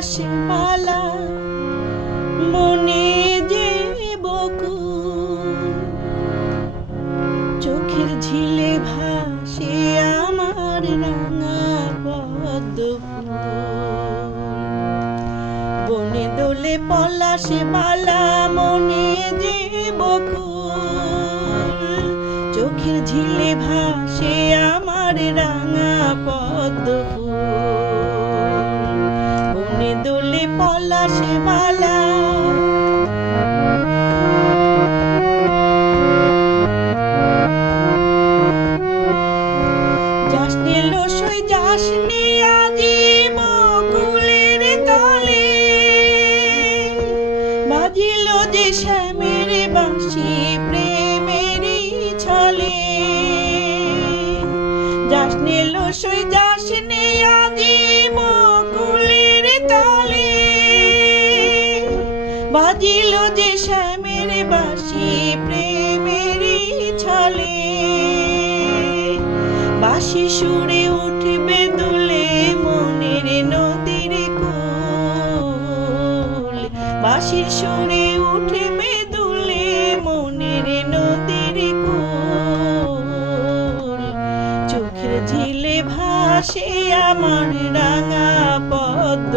মালা মনে যে বকুল। চোখের ঝিলে ভাসে আমার রাঙা পদ্ম বনে দোলে পলাশে মালা মনে যে বকুল। চোখের ঝিলে ভাসে আমার রাঙা পদ্ম বনে দোলে পলাশে মালা। যাসনে আজি বকুলের তলে। বাজিল যে শ্যামের বাঁশি প্রেমেরই ছলে। যাসনে লসই সুরে উঠবে দুলে মনের নদীর কুল। বাঁশির সুরে উঠবে দুলে মনের নদীর কুল। চোখের ঝিলে ভাসে আমার রাঙা পদ্ম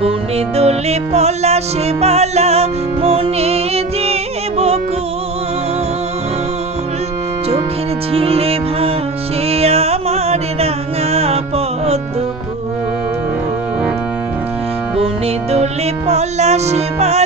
বনে দোলে পলাশে বালা মনে যে বকুল। পদ্ম বনে দোলে পলাশে বালা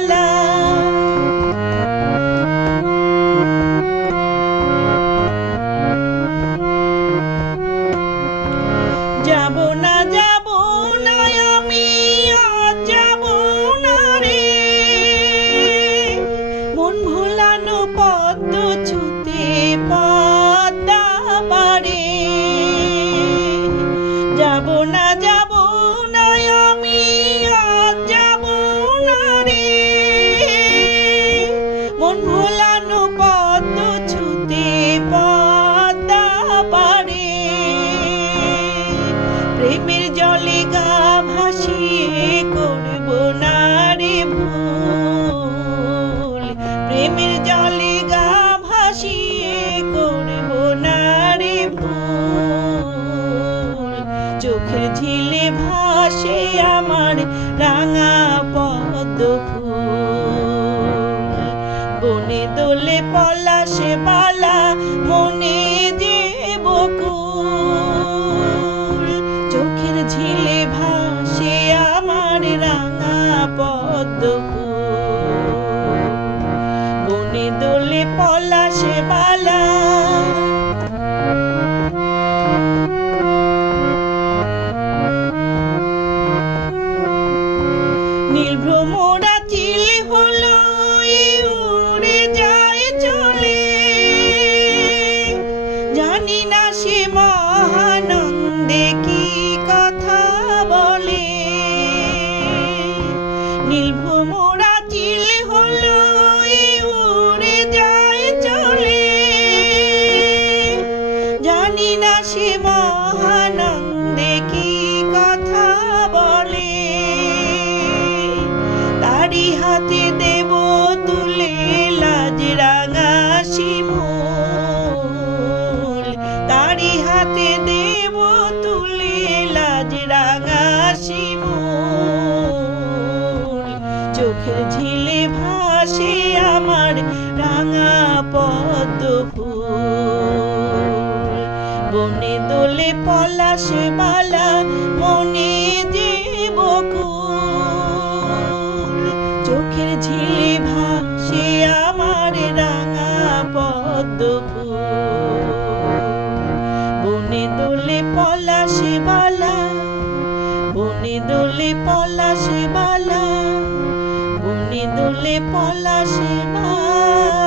চোখের ঝিলে ভাসে আমার রাঙা বনে দোলে পলাশে মনে চোখের ঝিলে ভাসে আমার রাঙা পদ্ম তারি হাতে দেব তুলে, লাজ রাঙা শিমুল। তারি হাতে দেব তুলে, লাজ রাঙা শিমুল। চোখের ঝিলে ভাসে আমার রাঙা ফুল। বনে দোলে পলাশ মালা মনে যে বকুল রাঙা পদ্ম বনে দোলে পলাশ মালা বনে দোলে পলাশ মালা বনে দোলে পলাশ মালা